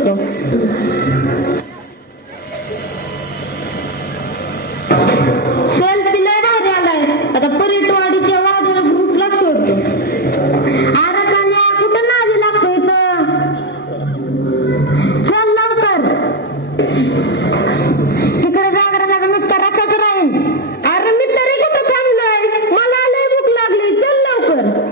सोडतो. सेल्फी लय भारी आलाय. आता परिटवाडीच्या वादळ ग्रुपला सोडतो. अरे कान्या कुठं नादी लागतोय तर चल लवकर. तिकडे जागरा नुसता रसाच राहील. अरे मी तरी कुठं थांबलोय, मला लय भूक लागली. चल लवकर.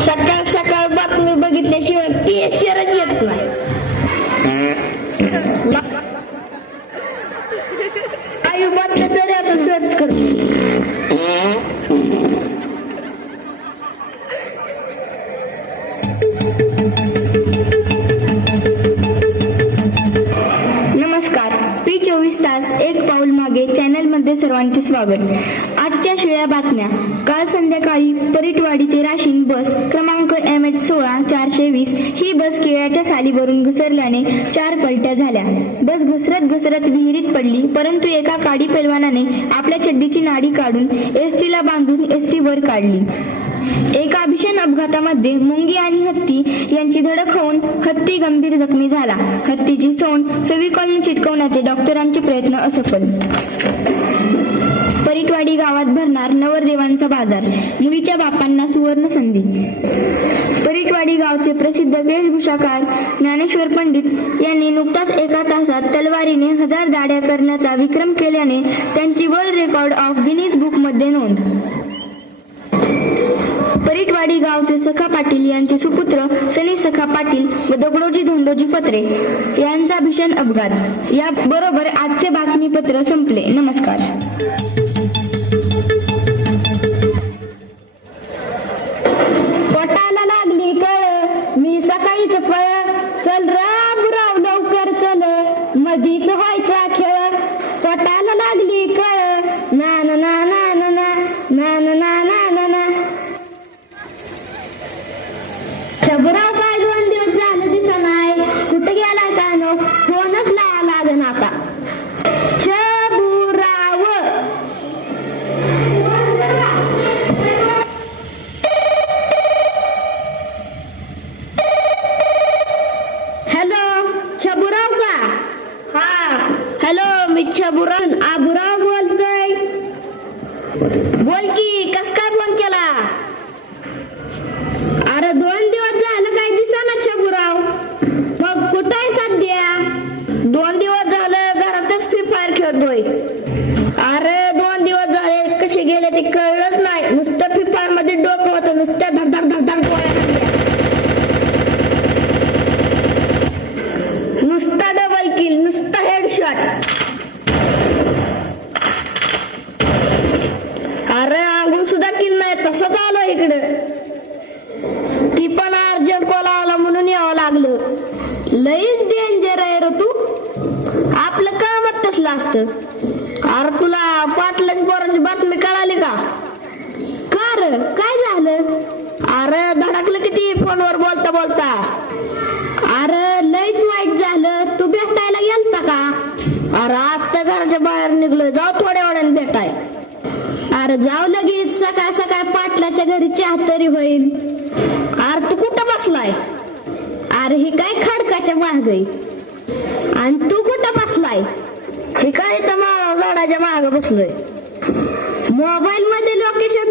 सकाळ सकाळ बातमी बघितल्याशिवाय पेशरच येत नाही. आयु बातम्या तरी आता सर्च करतो. नमस्कार, P24 तास एक पाऊल मागे चॅनल मध्ये सर्वांचे स्वागत. आजच्या शिळ्या बातम्या. काल संध्याकाळी परिटवाडी ते राशीन बस क्रमांक MH16-420 ही बस केळ्याच्या सालीवरून घसरल्याने 4 पलट्या झाल्या. बस घसरत विहिरीत पडली, परंतु एका काडी पैलवानाने आपल्या चड्डीची नाडी काढून एसटीला बांधून एसटी वर काढली. एका भीषण अपघातामध्ये मुंगी आणि हत्ती यांची धडक होऊन हत्ती गंभीर जखमी झाला. हत्तीची सोंड फेविकॉलने चिटकवण्याचे डॉक्टरांचे प्रयत्न असफल. परिटवाडी गावात भरणार नवरदेवांचा बाजार, मुलीच्या बापांना सुवर्ण संधी. परिटवाडी गावचे प्रसिद्ध वेशभूषाकार ज्ञानेश्वर पंडित यांनी नुकताच एका तासात तलवारीने 1000 दाढ्या करण्याचा विक्रम केल्याने त्यांची world record of Guinness book मध्ये नोंद. परिटवाडी गावचे सखा पाटील यांचे सुपुत्र सनी सखा पाटील व दगडोजी धोंडोजी फत्रे यांचा भीषण अपघात. या बरोबर आजचे बातमीपत्र संपले. नमस्कार. पोटाला लागली कळ, मी सकाळीच पळ, चल राव लवकर चल, मधीच व्हायचा खेळ. पोटाला लागली कळ, ना ना ना ना ना ना ना ना ना ना ना. शबराव काय 2 दिवस झालं दिसा नाही, कुठे गेलाय काय नो, फोनच लागेना आता. शबुराव हॅलो, शबुराव का? हा हॅलो, मी शबुराव आबुराव बोलतोय. बोल की, कस काय फोन केला? अरे 2 दिवस झालं काय दिसेना शबुराव. मग कुठं आहे सध्या? 2 दिवस झालं घरातच फ्री फायर खेळतोय. अरे 2 दिवस झाले कसे गेले ते कळलंच नाही. नुसतं फ्री फायर मध्ये डोकं होतं, नुसत्या धड धड धड धड गोळ्या लागल्या. नुसता डबल किल, नुसता हेडशॉट. अरे अंघोळ सुद्धा केलं नाही तसंच आलो इकडे. ती पण अर्जंट कॉल आला म्हणून यावं लागलं. लईच डेंजर आहे रे तू. आपलं कामच तसलं असतं. अरे तुला पाटलाच पोरांची बातमी कळाली का? का रे काय झालं? अरे धडकलं किती फोनवर बोलता बोलता. अरे लईच वाईट झालं. तू भेटायला गेलता का? अरे आज तर घराच्या बाहेर निघलो. जाऊ थोड्या वेळाने भेटाय. अरे जाऊ लगेच. सकाळ सकाळ पाटलाच्या घरी चहा तरी होईल. अरे तू कुठं बसलाय? अरे हे काय खडकाच्या माग आहे. आणि तू कुठं बसलाय? हे काय तर झाडाच्या माग बसलोय. मोबाईल मध्ये लोकेशन